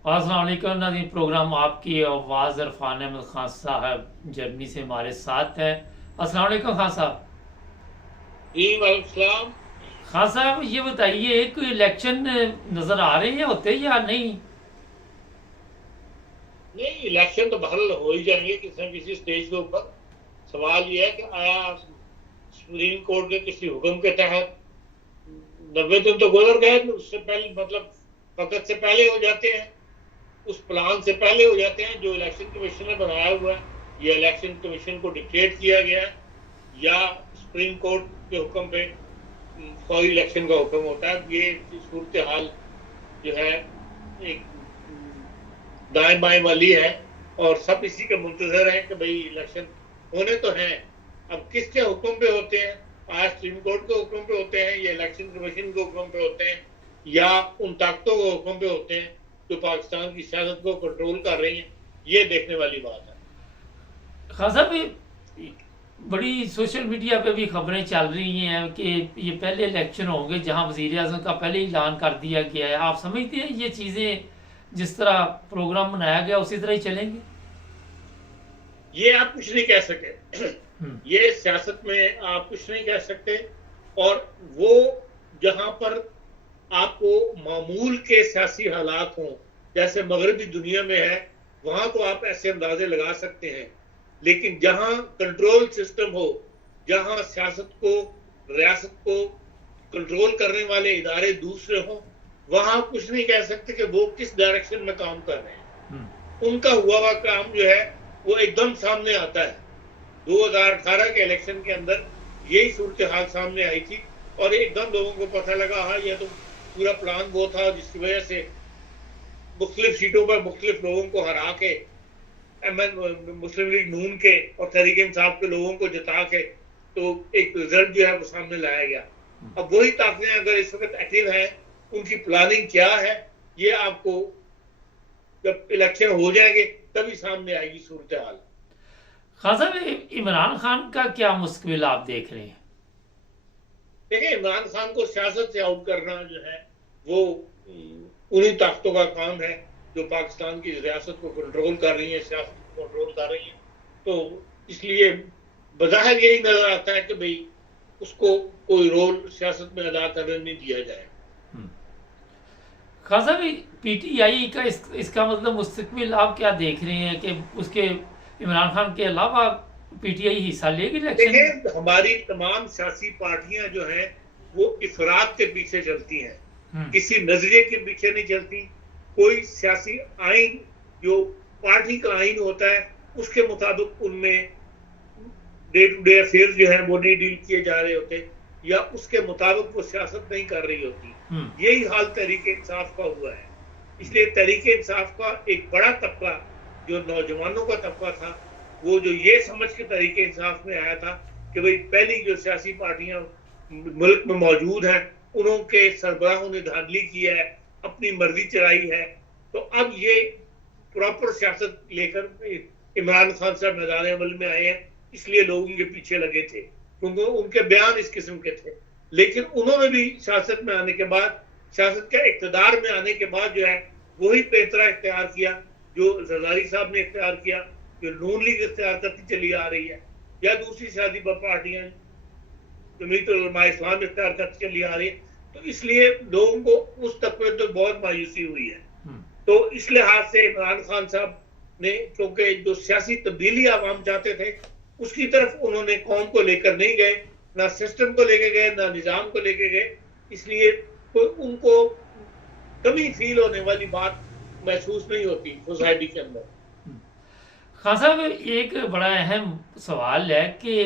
अस्सलाम वालेकुम नाज़रीन, प्रोग्राम आपकी आवाज़ इरफान अहमद खान साहब जर्मनी से हमारे साथ हैं। अस्सलाम वालेकुम खान साहब। जी वालेकुम सलाम। खान साहब ये बताइए, कोई इलेक्शन नज़र आ रहे हैं होते या नहीं? नहीं, इलेक्शन तो बहरहाल हो ही जाएंगे किसी न किसी स्टेज के ऊपर। सवाल यह है कि आया सुप्रीम कोर्ट के किसी हुक्म के तहत 90 दिन तो गुजर गए, उससे पहले मतलब वक्त से पहले हो जाते हैं, उस प्लान से पहले हो जाते हैं जो इलेक्शन कमीशन ने बनाया हुआ है। या इलेक्शन कमीशन को डिक्टेट किया गया है, या सुप्रीम कोर्ट के हुक्म पे फौरी इलेक्शन का हुक्म होता है। ये सूरत हाल जो है एक दाएं बाएं वाली है, और सब इसी के मुंतजर हैं कि भाई इलेक्शन होने तो हैं। अब किसके हुक्म पे होते हैं? आज सुप्रीम कोर्ट के हुक्म पे होते हैं, या इलेक्शन कमीशन के हुक्म पे होते हैं, या उन ताकतों के हुक्म पे होते हैं जो पाकिस्तान की सियासत को कंट्रोल कर रही हैं? ये देखने वाली बात है। खान साहब बड़ी सोशल मीडिया पे भी खबरें चल रही हैं कि ये पहले इलेक्शन होंगे जहां वज़ीर आज़म का पहले ही ऐलान कर दिया गया है। आप समझते हैं ये चीज़ें जिस तरह प्रोग्राम बनाया गया उसी तरह ही चलेंगे? ये आप कुछ नहीं कह सकते। हम्म। ये सियासत में आप कुछ नहीं कह सकते। और वो जहां पर आपको मामूल के सियासी हालात हों, जैसे मगरबी दुनिया में है, वहां तो आप ऐसे अंदाजे लगा सकते हैं। लेकिन जहां कंट्रोल सिस्टम हो, जहां सियासत को, रियासत को कंट्रोल करने वाले इदारे दूसरे हों, वहां कुछ नहीं कह सकते कि वो किस डायरेक्शन में काम कर रहे हम्म। हैं। उनका हुआ हुआ काम जो है वो एकदम सामने आता है। 2018 के इलेक्शन के अंदर यही सूरत हाल सामने आई थी, और एकदम लोगों को पता लगा, हाँ यह तो पूरा प्लान वो था जिसकी वजह से मुख्तलिफ सीटों पर मुख्तलिफ लोगों को हरा के मुस्लिम लीग नून के और तहरीक इंसाफ के लोगों को जिता के तो एक रिजल्ट जो है वो सामने लाया गया। अब वही ताकतें अगर इस वक्त एक्टिव है, उनकी प्लानिंग क्या है, ये आपको जब इलेक्शन हो जाएंगे तभी सामने आएगी सूरत हाल। खान साहब इमरान खान का क्या मुस्तकबिल आप देख रहे हैं? देखिए, इमरान खान को सियासत से आउट करना जो है वो उन्हीं ताकतों का काम है जो पाकिस्तान की रियासत को कंट्रोल कर रही है, सियासत को कंट्रोल कर रही है। तो इसलिए बज़ाहिर यही नजर आता है कि भाई उसको कोई रोल सियासत में अदा करने नहीं दिया जाए। खान साहब पीटीआई का इसका मतलब मुस्तकबिल आप क्या देख रहे हैं कि उसके इमरान खान के अलावा पीटीआई हिस्सा लेगी इलेक्शन में? देखिए, हमारी तमाम सियासी पार्टियां जो हैं वो इफरात के पीछे चलती हैं, हम्म। किसी नजरिए के पीछे नहीं चलती। कोई सियासी आइन जो पार्टी का आइन होता है उसके मुताबिक उनमें डे टू डे अफेयर जो है वो नहीं डील किए जा रहे होते, या उसके मुताबिक वो सियासत नहीं कर रही होती। यही हाल तहरीक इंसाफ का हुआ है। इसलिए तहरीक इंसाफ का एक बड़ा तबका जो नौजवानों का तबका था, वो जो ये समझ के तहरीक इंसाफ में आया था कि भाई पहली जो सियासी पार्टियां मुल्क में मौजूद हैं उनके सरबराहों ने धांधली की है, अपनी मर्जी चलाई है। तो अब ये प्रॉपर सियासत लेकर इमरान खान साहब मैदान अमल में आए हैं, इसलिए लोग उनके पीछे लगे थे क्योंकि उनके बयान इस किस्म के थे। लेकिन उन्होंने भी सियासत में आने के बाद, सियासत के इक़्तिदार में आने के बाद जो है वही पेतरा इख्तियार किया जो जरदारी साहब ने इख्तियार किया, जो नून लीग इख्तियार करती चली आ रही है, या दूसरी सियासी पार्टियां जमीयत उलमा इस्लाम इख्तियार करती चली आ रही है। तो इसलिए लोगों को उस तक में तो बहुत मायूसी हुई है। तो इस लिहाज से इमरान खान साहब ने, क्योंकि जो सियासी तब्दीली आवाम चाहते थे उसकी तरफ उन्होंने कौम को लेकर नहीं गए, ना सिस्टम को लेके गए, ना निजाम को लेके गए, इसलिए तो उनको कभी फील होने वाली बात महसूस नहीं होती सोसाइटी के अंदर। खान साहब एक बड़ा अहम सवाल है कि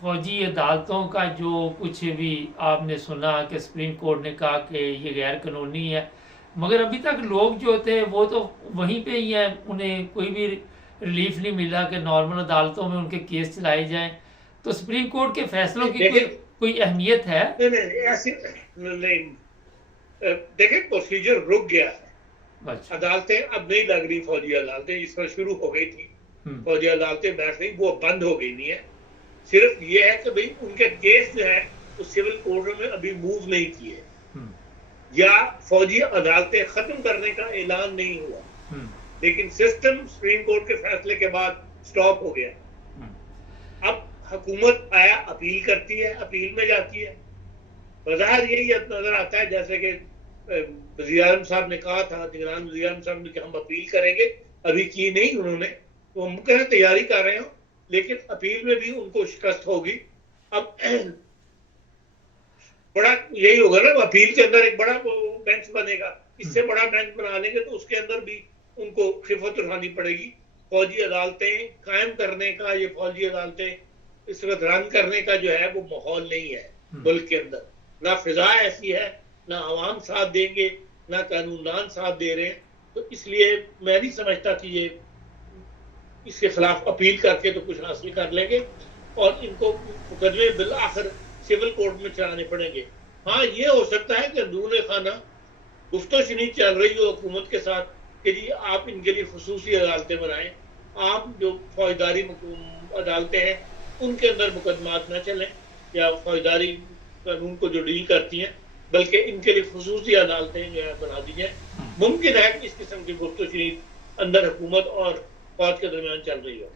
फौजी अदालतों का जो कुछ भी आपने सुना कि सुप्रीम कोर्ट ने कहा कि ये गैर कानूनी है, मगर अभी तक लोग जो थे वो तो वहीं पे ही हैं, उन्हें कोई भी रिलीफ नहीं मिला कि नॉर्मल अदालतों में उनके केस चलाए जाएं। तो सुप्रीम कोर्ट के फैसलों की कोई देखिए, कोई अहमियत है? नहीं नहीं ऐसी नहीं। देखिए, प्रोसीजर रुक गया है। अच्छा। अदालतें अब नहीं लग रही, फौजी अदालतें जिस पर शुरू हो गई थी फौजी अदालतें बैठ रही, वो बंद हो गई नहीं है। सिर्फ ये है कि भाई उनके केस जो है वो सिविल कोर्ट में अभी मूव नहीं किए, या फौजी अदालतें खत्म करने का ऐलान नहीं हुआ। हम्म, लेकिन सिस्टम सुप्रीम कोर्ट के फैसले के बाद स्टॉप हो गया। हम्म, अब हुकूमत आया अपील करती है, अपील में जाती है। बज़ाहिर यही नजर आता है जैसे कि वज़ीर आज़म साहब ने कहा था, निगरान वज़ीर आज़म साहब ने कि हम अपील करेंगे, अभी की नहीं उन्होंने, तो हम कह तैयारी कर रहे हो, लेकिन अपील में भी उनको शिकस्त होगी। अब बड़ा यही होगा ना, अपील के अंदर एक बड़ा बेंच बनेगा, इससे बड़ा बेंच बना लेंगे तो उसके अंदर भी उनको खिफत उठानी पड़ेगी। फौजी अदालतें कायम करने का, ये फौजी अदालतें इस वक्त रन करने का जो है वो माहौल नहीं है मुल्क के अंदर। ना फिजा ऐसी है, ना आवाम साथ देंगे, ना कानूनदान साथ दे रहे हैं। तो इसलिए मैं नहीं समझता कि ये इसके खिलाफ अपील करके तो कुछ हासिल कर लेंगे और इनको मुकदमे बिल आखिर सिविल कोर्ट में चलाने पड़ेंगे। हाँ, ये हो सकता है कि अंदरूने खाना गुफ्तगू चल रही हो हुकूमत के साथ कि जी आप इनके लिए खसूसी अदालतें बनाएं, आप जो फौजदारी अदालतें हैं उनके अंदर मुकदमात न चलें, या फौजदारी कानून को जो डील करती हैं, बल्कि इनके लिए खसूसी अदालतें जो है बना दी जाए। मुमकिन है कि इस किस्म की गुफ्तगू अंदर हुकूमत और फौज के दरमियान चल रही हो।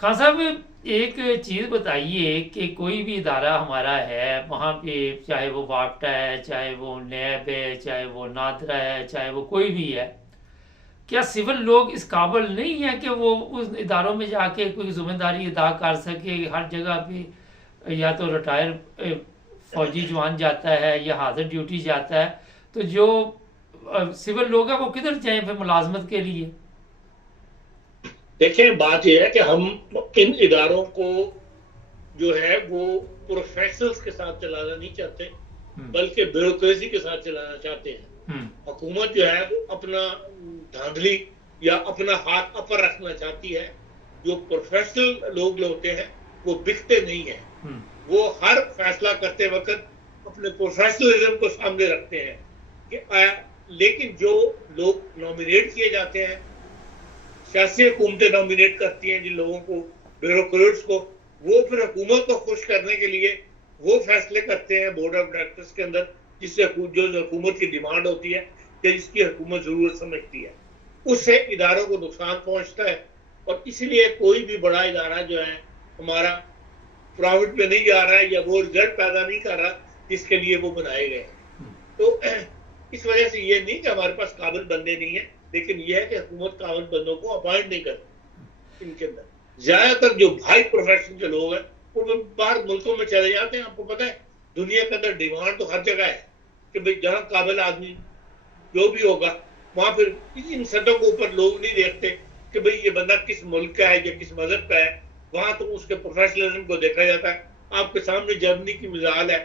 खान साहब, एक चीज़ बताइए कि कोई भी इदारा हमारा है, वहाँ पे चाहे वो वापटा है, चाहे वो नैब है, चाहे वो नादरा है, चाहे वो कोई भी है, क्या सिविल लोग इस काबिल नहीं है कि वो उस इदारों में जाके कोई जिम्मेदारी अदा कर सके? हर जगह पे या तो रिटायर फौजी जवान जाता है या हाजिर ड्यूटी जाता है, तो जो सिविल लोग हैं वो किधर जाएं फिर मुलाजमत के लिए? देखें, बात यह है कि हम इन इदारों को जो है वो प्रोफेशनल्स के साथ चलाना नहीं चाहते, बल्कि ब्यूरोक्रेसी के साथ चलाना चाहते हैं। हुकूमत जो है वो अपना धांधली या अपना हाथ अपर रखना चाहती है। जो प्रोफेशनल लोग होते हैं वो बिकते नहीं है, वो हर फैसला करते वक्त अपने प्रोफेशनलिज्म को सामने रखते हैं कि लेकिन जो लोग नॉमिनेट किए जाते हैं, सियासी हुकूमतें नॉमिनेट करती हैं जिन लोगों को, ब्यूरोक्रेट्स को, वो फिर हुकूमत को खुश करने के लिए वो फैसले करते हैं बोर्ड ऑफ डायरेक्टर्स के अंदर जिससे जो हुकूमत की डिमांड होती है या जिसकी हुकूमत जरूरत समझती है, उससे इदारों को नुकसान पहुंचता है। और इसलिए कोई भी बड़ा इदारा जो है हमारा प्रॉफिट में नहीं जा रहा है या वो रिजल्ट पैदा नहीं कर रहा जिसके लिए वो बनाए गए। तो इस वजह से ये नहीं कि हमारे पास काबिल बंदे नहीं है, लेकिन यह है कि हुकूमत काबिल बंदों को अपॉइंट नहीं करती। इनके अंदर ज्यादातर जो हाई प्रोफेशन के लोग हैं वो बाहर मुल्कों में चले जाते हैं। आपको पता है दुनिया के अंदर डिमांड तो हर जगह है कि भाई जहां काबिल आदमी जो भी होगा वहां फिर इन सतहों के ऊपर लोग नहीं देखते कि भाई ये बंदा किस मुल्क का है या किस मजहब का है, वहां तो उसके प्रोफेशनलिज्म को देखा जाता है। आपके सामने जर्मनी की मिसाल है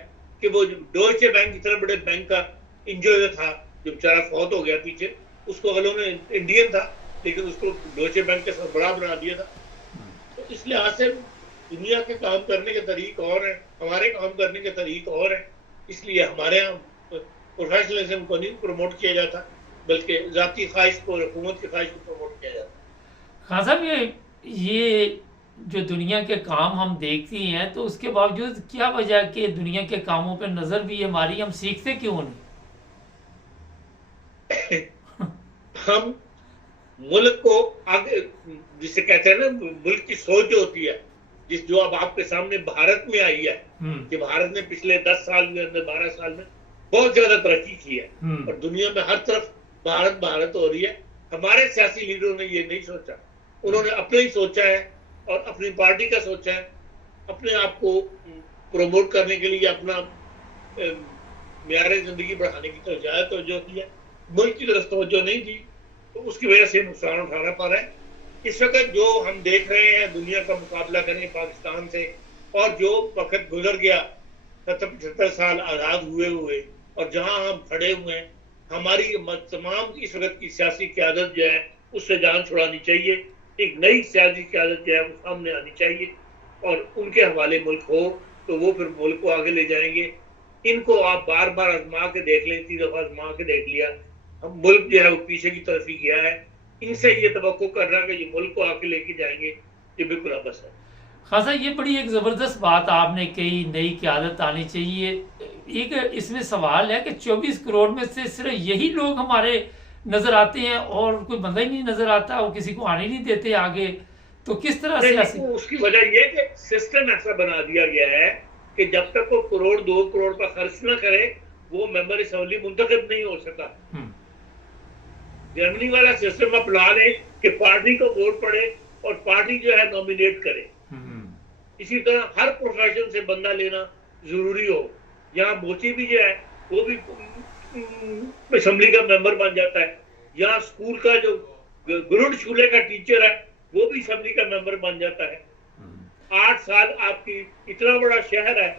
कि वो डॉइचे बैंक इतना बड़े बैंक का इंजॉय था जो बेचारा फौत हो गया पीछे, उसको अगलों ने इंडियन था लेकिन उसको डॉइचे बैंक के साथ बड़ा बना दिया था। तो इस लिहाज से दुनिया के काम करने के तरीक और हैं, हमारे काम करने के तरीक और हैं। इसलिए हमारे यहाँ प्रोफेशनलिज्म को नहीं प्रमोट किया जाता बल्कि जाती ख्वाहिश को, हुकूमत की ख्वाहिश को प्रमोट किया जाता। खान साहब, ये जो दुनिया के काम हम देखते हैं तो उसके बावजूद क्या वजह है कि दुनिया के कामों पे नजर भी हमारी, हम सीखते क्यों नहीं? हम मुल्क को आगे, जिसे कहते हैं ना, मुल्क की सोच जो होती है, जो अब आपके सामने भारत में आई है कि भारत ने पिछले 10 साल में अंदर 12 साल में बहुत ज्यादा तरक्की की है और दुनिया में हर तरफ भारत भारत हो रही है। हमारे सियासी लीडरों ने ये नहीं सोचा, उन्होंने अपने ही सोचा है और अपनी पार्टी का सोचा है, अपने आप को प्रमोट करने के लिए अपना मेयार जिंदगी बढ़ाने की तरफ ज्यादा तवज्जो की है, मुल्क की तरफ तवज्जो नहीं दी, तो उसकी वजह से नुकसान उठाना पड़ रहा है। इस वक्त जो हम देख रहे हैं दुनिया का मुकाबला करें पाकिस्तान से, और जो वक्त गुजर गया 70-75 साल आजाद हुए और जहां हम खड़े हुए हैं, हमारी तमाम इस वक्त की सियासी क़यादत जो है उससे जान छुड़ानी चाहिए। एक नई सियासी क़यादत जो है वो सामने आनी चाहिए और उनके हवाले मुल्क हो तो वो फिर मुल्क को आगे ले जाएंगे। इनको आप बार बार आजमा के देख लें, 3 दफा आजमा के देख लिया, हम मुल्क जो है वो पीछे की तरफ ही गया है। इनसे ये तवक्को करना कि ये मुल्क को आके लेके जाएंगे, ये बिल्कुल अबस है। खासा, ये बड़ी एक ज़बरदस्त बात आपने कही, नई क़यादत आनी चाहिए। एक इसमें सवाल है कि 24 करोड़ में से सिर्फ यही लोग हमारे नजर आते हैं और कोई बंदा ही नहीं नजर आता, वो किसी को आने नहीं देते आगे, तो किस तरह से ऐसे? उसकी वजह यह कि सिस्टम ऐसा बना दिया गया है कि जब तक वो करोड़ 2 करोड़ का खर्च ना करे वो मेंबर असेंबली मुंतखब नहीं हो सकता। जर्मनी वाला सिस्टम आप ला लें कि पार्टी को वोट पड़े और पार्टी जो है नॉमिनेट करे। इसी तरह हर प्रोफेशन से बंदा लेना जरूरी हो। यहाँ मोची भी जो है वो भी असेंबली का मेंबर बन जाता है। यहाँ स्कूल का जो गुरुड छूले का टीचर है वो भी असेंबली का मेंबर बन जाता है। 8 साल आपकी इतना बड़ा शहर है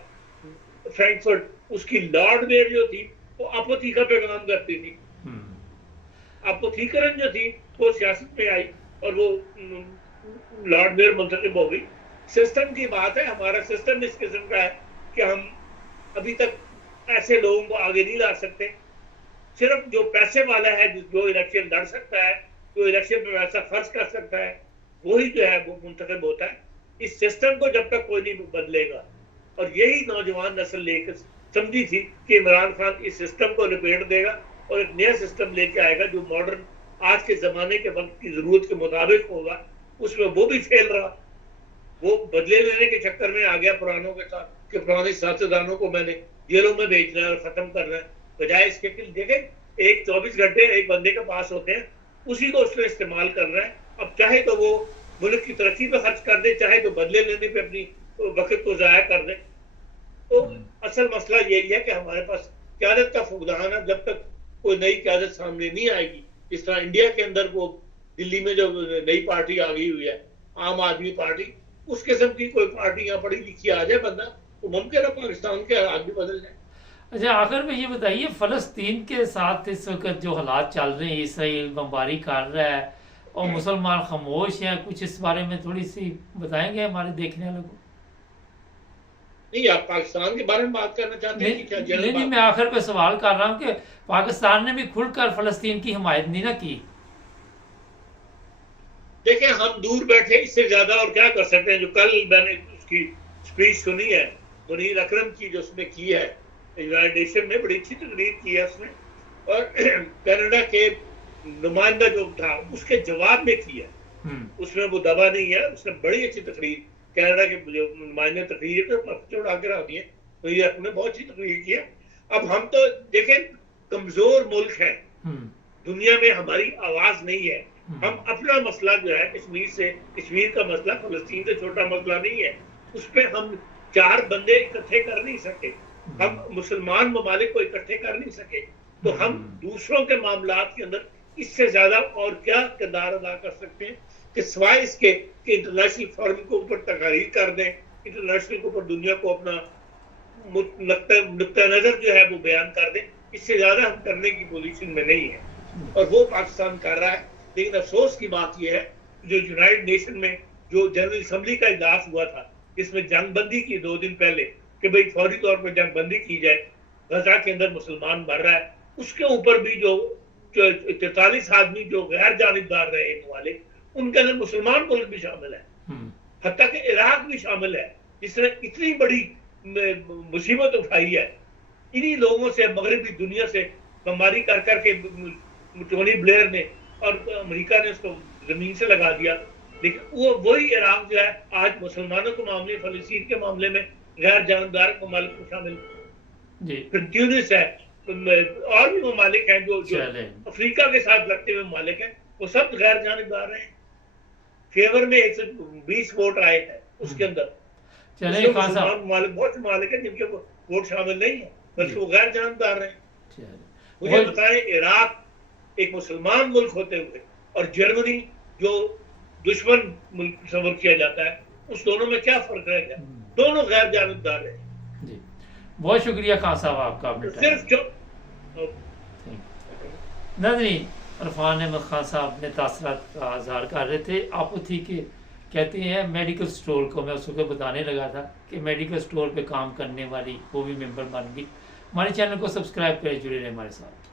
फ्रैंकफर्ट, उसकी लॉर्ड मेयर जो थी वो अपोथिका पे काम करती थी। अपोथिकरन जो थी वो सियासत में आई और वो लॉर्ड मेयर मुंतखब हो गई। सिस्टम की बात है, हमारा सिस्टम इस किस्म का है कि हम अभी तक ऐसे लोगों को आगे नहीं ला सकते। सिर्फ जो पैसे वाला है, जो इलेक्शन लड़ सकता है, जो इलेक्शन में पैसा खर्च कर सकता है, वही जो है वो मुंतखब होता है। इस सिस्टम को जब तक कोई नहीं बदलेगा, और यही नौजवान नस्ल लेकर समझी थी कि इमरान खान इस सिस्टम को लपेट देगा और एक नया सिस्टम लेके आएगा जो मॉडर्न आज के जमाने के वक्त की जरूरत के मुताबिक होगा। उसमें वो भी फेल रहा, वो बदले लेने के चक्कर में आ गया पुरानों के साथ कि पुराने सियासतदानों को मैंने जेलों में भेजना है और खत्म करना है। बजाय इसके कि देखें एक 24 घंटे एक बंदे के पास होते हैं, उसी को उसने इस्तेमाल कर रहा है। अब चाहे तो वो मुल्क की तरक्की पे खर्च कर दे, चाहे तो बदले लेने पे अपनी वक्त को जाया कर दे। तो असल मसला यही है कि हमारे पास क़यादत का फुकदान है। जब तक कोई नई क़यादत सामने नहीं आएगी, जिस तरह इंडिया के अंदर वो दिल्ली में जो नई पार्टी आ गई हुई है आम आदमी पार्टी, उस किस्म की कोई पार्टी यहाँ पढ़ी लिखी आ जाए बंदा, तो मुमकिन है पाकिस्तान के हालात भी बदल जाए। अच्छा, आखिर में ये बताइए, फलस्तीन के साथ इस वक्त जो हालात चल रहे हैं, इसराइल बमबारी कर रहा है और मुसलमान खामोश हैं, कुछ इस बारे में थोड़ी सी बताएंगे हमारे देखने वालों को? नहीं, आप पाकिस्तान के बारे में बात करना चाहते हैं कि क्या? नहीं, मैं आखिर पे सवाल कर रहा हूँ कि पाकिस्तान ने भी खुलकर फलस्तीन की हिमायत नहीं ना की। देखें, हम दूर बैठे इससे ज्यादा और क्या कर सकते हैं। जो कल मैंने उसकी स्पीच सुनी है मुनीर अकरम की, जो उसने की है यूनाइटेड नेशन में, बड़ी अच्छी तकरीर की है उसने, और कनाडा के नुमाइंदा जो था उसके जवाब में की है। उसमें वो दबा नहीं है, उसने बड़ी अच्छी तकरीर, कनाडा के जो नुमाइंदे तकरीर तो उड़ा के रख दिए, तो ये अपने बहुत अच्छी तकरीर की है। अब हम तो देखें कमजोर मुल्क है दुनिया में, हमारी आवाज नहीं है। हम अपना मसला जो है कश्मीर का मसला फलस्तीन से छोटा मसला नहीं है, उस पर हम 4 बंदे इकट्ठे कर नहीं सके, हम मुसलमान ममालिक को इकट्ठे कर नहीं सके, तो हम दूसरों के मामलात के अंदर इससे ज्यादा और क्या किरदार अदा कर सकते हैं कि सिवाय इसके कि इंटरनेशनल फोरम के ऊपर तकारीर कर दें, इंटरनेशनल के ऊपर दुनिया को अपना नुक्ता नजर जो है वो बयान कर दें। इससे ज्यादा हम करने की पोजीशन में नहीं है, और वो पाकिस्तान कर रहा है। लेकिन अफसोस की बात यह है जो यूनाइटेड नेशन में जो जनरल असेंबली का इजलास हुआ था, जिसमें जंगबंदी की 2 दिन पहले कि भाई फौरी तौर पर जंगबंदी की जाए, गजा के अंदर मुसलमान मर रहा है, उसके ऊपर भी जो 43 आदमी जो गैर जानिबदार रहे वाले, उनके अंदर मुसलमान मुल्क भी शामिल है, हत्ता कि इराक भी शामिल है, जिसने इतनी बड़ी मुसीबत उठाई है। इन्हीं लोगों से मगरबी दुनिया से बमबारी कर करके टोनी ब्लेयर ने और अमेरिका ने उसको जमीन से लगा दिया। लेकिन वो वही इराक जो है आज मुसलमानों के मामले, फलस्तीन के मामले में गैर जानबदार ममालिक को शामिल, फिर ट्यूनिस है, और भी ममालिक हैं जो अफ्रीका के साथ लगते हुए ममालिक हैं, वो सब गैर जानबदार हैं। फेवर में 120 वोट आए हैं उसके अंदर, ममालिक बहुत ममालिक हैं जिनके वोट शामिल नहीं है, बल्कि वो गैर जानबदार हैं। मुझे बताएं, इराक एक मुसलमान मुल्क होते हुए और जर्मनी जो दुश्मन मुल्क तस्वर किया जाता है, उस दोनों में क्या फर्क रह गया? दोनों गैर जानबदार है। जी, बहुत शुक्रिया खान साहब आपका। आपने सिर्फ जो नाज़रीन, इरफान अहमद खान साहब अपने तासरात का इजहार कर रहे थे। आपोथी के कहते हैं मेडिकल स्टोर को, मैं उसको बताने लगा था कि मेडिकल स्टोर पे काम करने वाली वो भी मेंबर बन गई। हमारे चैनल को सब्सक्राइब करें, जुड़े रहे हमारे साथ।